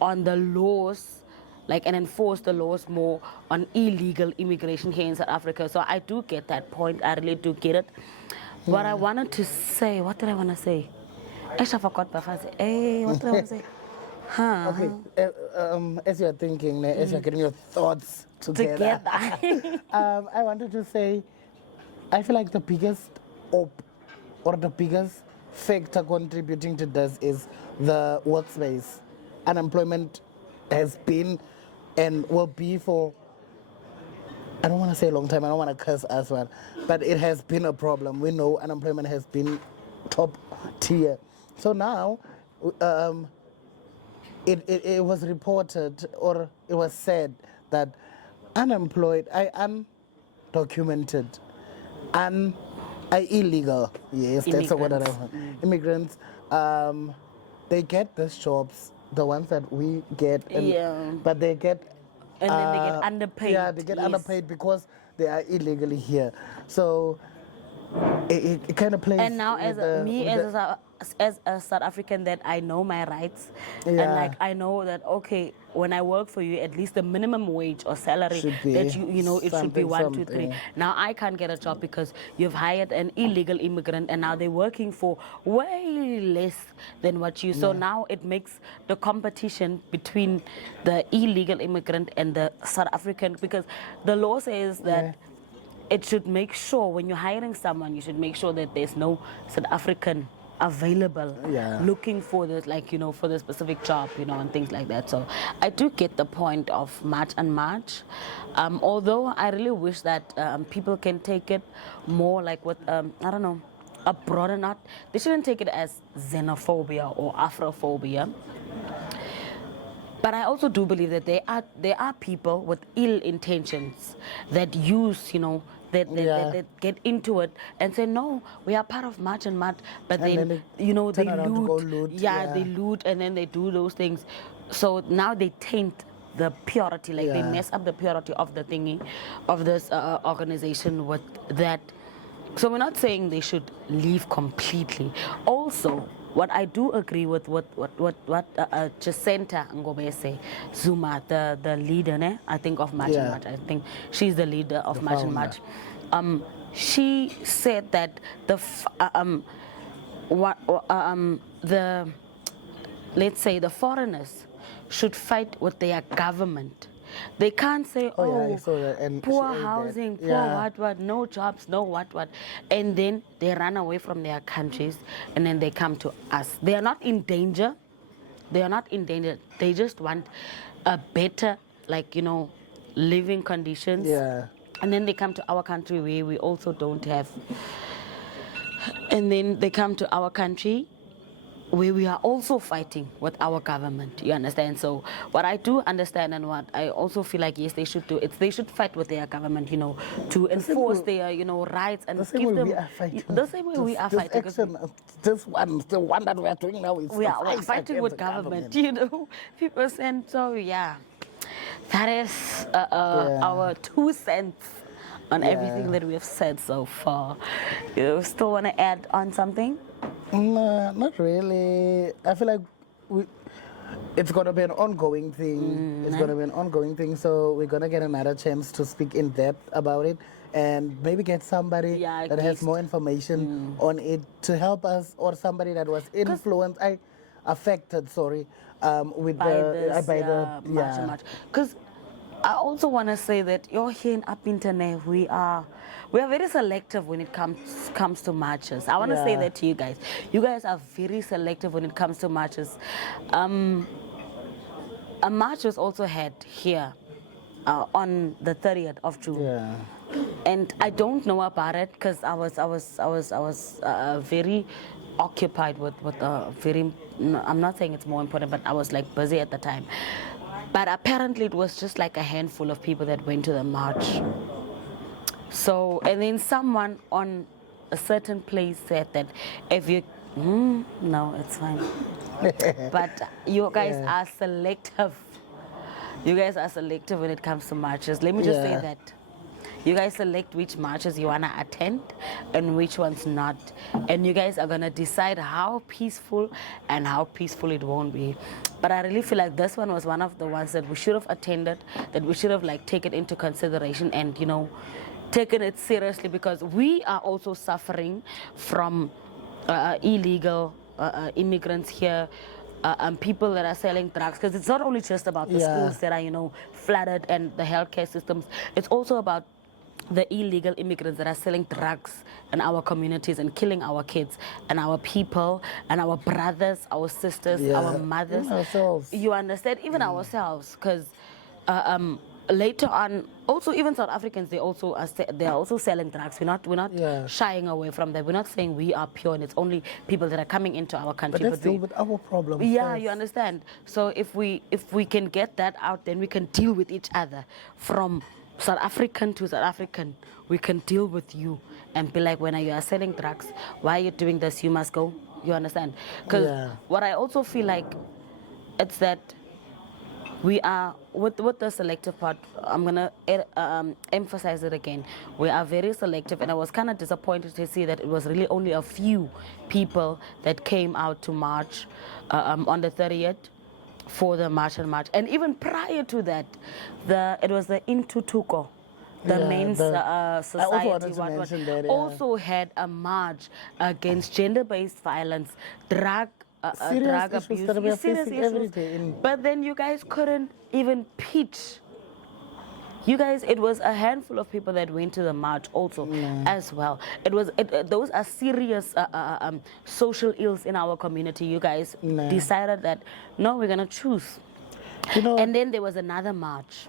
on the laws and enforce the laws more on illegal immigration here in South Africa. So I do get that point. I really do get it. What I wanted to say, what did I want to say? Actually, I forgot. Hey, what did I want to say? Huh. Okay, as you're thinking, as you're getting your thoughts together, I wanted to say, I feel like the biggest or the biggest factor contributing to this is the workspace. Unemployment has been and will be for, I don't want to say a long time, I don't want to curse as well, but it has been a problem. We know unemployment has been top tier. So now, it was reported or it was said that undocumented, illegal, yes, that's the word that I want. Immigrants, they get these jobs, the ones that we get, but they get and then they get underpaid. Yeah, they get underpaid because they are illegally here. So it kind of plays. And now, as a South African, that I know my rights, and I know that okay, when I work for you, at least the minimum wage or salary should be that it should be 1, 2, 3. something. Now I can't get a job because you've hired an illegal immigrant, and now they're working for way less than what you. So now it makes the competition between the illegal immigrant and the South African, because the law says that. It should make sure when you're hiring someone, you should make sure that there's no South African available looking for this, for the specific job, and things like that. So I do get the point of March and March. Although I really wish that people can take it more like with, I don't know, a broader not. They shouldn't take it as xenophobia or Afrophobia. But I also do believe that there are people with ill intentions that use, that get into it and say, no, we are part of March and March, but then they loot. They loot and then they do those things. So now they taint the purity, they mess up the purity of the thingy, of this organization with that So we're not saying they should leave completely. Also, what I do agree with what Jacinta Ngobese Zuma, the leader, ne? I think of March and Yeah. March. I think she's the leader of The March and founder. March. She said that the let's say the foreigners should fight with their government. They can't say, Oh, yeah, I oh, saw that, and poor she ate that. housing, poor Yeah. what, no jobs, no what, and then they run away from their countries, and then they come to us. They are not in danger. They are not in danger. They just want a better, like, living conditions. Yeah. And then they come to our country where we also don't have. And then they come to our country where we are also fighting with our government. You understand? So what I do understand and what I also feel like, yes, they should do, it's they should fight with their government, to enforce their, rights and The same give way them we are fighting. the same way we are This fighting. 'Cause action, the one that we are doing now is we the are fight fighting against with the government. People saying, so yeah, that is Yeah. our 2 cents on Yeah. everything that we have said so far. You still want to add on something? No, not really. I feel like it's going to be an ongoing thing. It's going to be an ongoing thing. So we're going to get another chance to speak in depth about it and maybe get somebody Yeah, that has guest. more information on it to help us, or somebody that was influenced, affected, with By this, by March and March. Because I also want to say that you're here in Upington, we are very selective when it comes to marches. I want to say Yeah. that to you guys. You guys are very selective when it comes to marches. A march was also had here on the 30th of June. Yeah. And I don't know about it because I was very occupied with very. No, I'm not saying it's more important, but I was like busy at the time. But apparently it was just like a handful of people that went to the march. So, and then someone on a certain place said that if you, no, it's fine. But you guys Yeah. are selective. You guys are selective when it comes to marches. Let me just say Yeah. that. You guys select which marches you want to attend and which ones not. And you guys are going to decide how peaceful and how peaceful it won't be. But I really feel like this one was one of the ones that we should have attended, that we should have like taken into consideration and, taken it seriously, because we are also suffering from illegal immigrants here. People that are selling drugs, because it's not only just about the Yeah. schools that are flooded and the healthcare systems. It's also about the illegal immigrants that are selling drugs in our communities and killing our kids and our people and our brothers, our sisters, Yeah. our mothers. Even ourselves. You understand? Even ourselves, because later on, also even South Africans, they are also selling drugs. We're not Yeah. shying away from that. We're not saying we are pure and it's only people that are coming into our country. But let's we- deal with our problems. yeah, first. you understand. So if we can get that out, then we can deal with each other. From South African to South African, we can deal with you and be like, when you are selling drugs, why are you doing this? You must go. You understand? Because Yeah. what I also feel like, it's that we are with the selective part. I'm gonna emphasize it again. We are very selective, and I was kind of disappointed to see that it was really only a few people that came out to march on the 30th for the March and March. And even prior to that, it was the Intutuko, the Yeah, men's I also society, wanted to mention that, yeah. also had a march against gender-based violence, drug Serious drug issues abuse. that we are Serious facing every issues. day in- But then you guys couldn't even pitch. You guys, it was a handful of people that went to the march also as well. Those are serious social ills in our community. You guys decided that, no, we're going to choose. And then there was another march.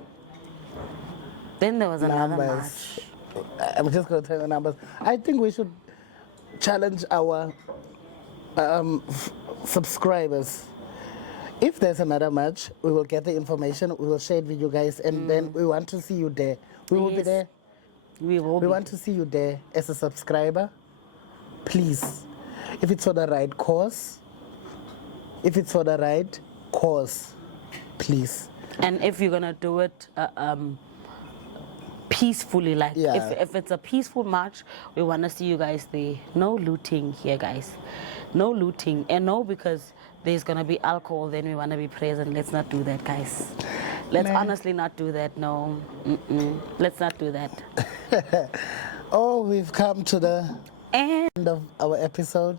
Numbers. I'm just going to tell you the numbers. I think we should challenge our subscribers. If there's another match, we will get the information, we will share it with you guys, and then we want to see you there. We will be Yes. there. We will We be. want to see you there as a subscriber. Please, if it's for the right cause, please. And if you're going to do it peacefully. Like Yeah. if it's a peaceful march, we want to see you guys there. No looting here, guys. No looting. And no, because there's gonna be alcohol, then we want to be present. Let's not do that, guys. Let's Nah. honestly not do that. No. Let's not do that. Oh, we've come to the And end of our episode.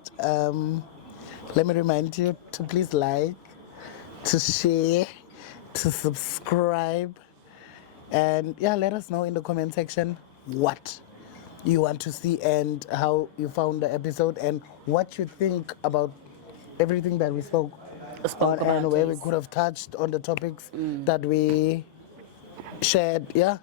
Let me remind you to please like, to share, to subscribe, and yeah, let us know in the comment section what you want to see and how you found the episode and what you think about everything that we spoke on, and about, where we yes. could have touched on the topics that we shared. Yeah,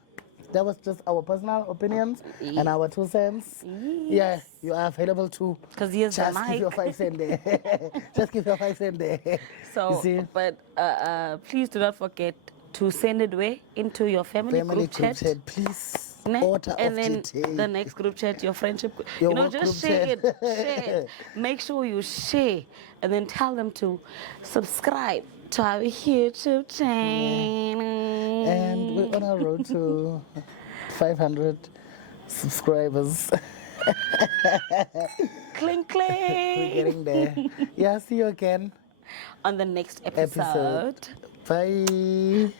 that was just our personal opinions and our 2 cents. Yeah, you are available to 'Cause here's the just give mic. your 5 cents there. Just give your 5 cents there. You So, see? but please do not forget to send it way into your family group chat. Please. Ne? Order And of then detail. the next group chat, your friendship, Your you know, work just group share chat. it, share it. Make sure you share, and then tell them to subscribe to our YouTube channel. And we're on our road to 500 subscribers. Clink, We're clink. getting there. Yeah, see you again. On the next episode. Bye.